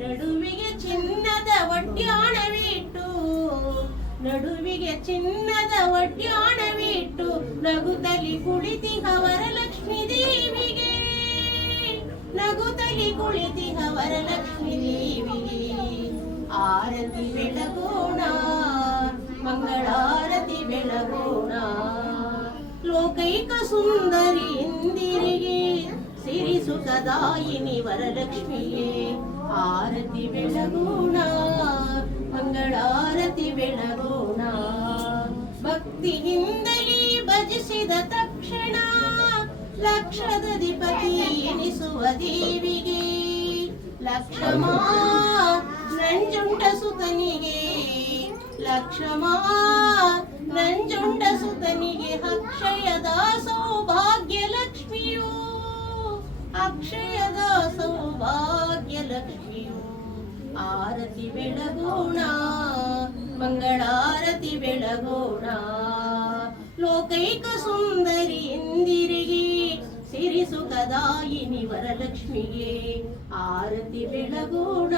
ನಡುವಿಗೆ ಚಿನ್ನದ ಒಡ್ಯಾಣವಿಟ್ಟು ನಡುವಿಗೆ ಚಿನ್ನದ ಒಡ್ಯಾಣವಿಟ್ಟು ನಗುತ್ತಲಿ ಕುಳಿತಿಹ ವರಲಕ್ಷ್ಮೀ ದೇವಿಗೆ ನಗುತ್ತಲಿ ಕುಳಿತಿಹ ವರಲಕ್ಷ್ಮೀ ದೇವಿಗೆ ಆರತಿ ಬೆಳಗೋಣ ಮಂಗಳಾರತಿ ಬೆಳಗೋಣ ಲೋಕೈಕ ಸುಂದರಿ ಇಂದಿರಿಗೆ ಸಿರಿ ಸುಖದಾಯಿನಿ ವರಲಕ್ಷ್ಮಿಯೇ ಆರತಿ ಬೆಳಗೋಣ ಮಂಗಳಾರತಿ ಬೆಳಗೋಣ ಭಕ್ತಿಯಿಂದಲೇ ಭಜಿಸಿದ ತಕ್ಷಣ ಲಕ್ಷಾಧಿಪತಿ ಎನಿಸುವ ದೇವಿಗೆ ಲಕ್ಷಮಾ ನಂಜುಂಡ ಸುತನಿಗೆ ಲಕ್ಷಮಾ ನಂಜುಂಡ ಸುತನಿಗೆ ಅಕ್ಷಯದ ಸೌಭಾಗ್ಯ ಲಕ್ಷ್ಮಿಯು ಅಕ್ಷಯದ ಸೌಭಾಗ್ಯ ಲಕ್ಷ್ಮಿಯು ಆರತಿ ಬೆಳಗೋಣ ಮಂಗಳಾರತಿ ಬೆಳಗೋಣ ಲೋಕೈಕ ಸುಂದರಿ ಇಂದಿರಿಗೆ ಸಿರಿ ಸುಖದಾಯಿನಿ ವರಲಕ್ಷ್ಮಿಗೆ ಆರತಿ ಬೆಳಗೋಣ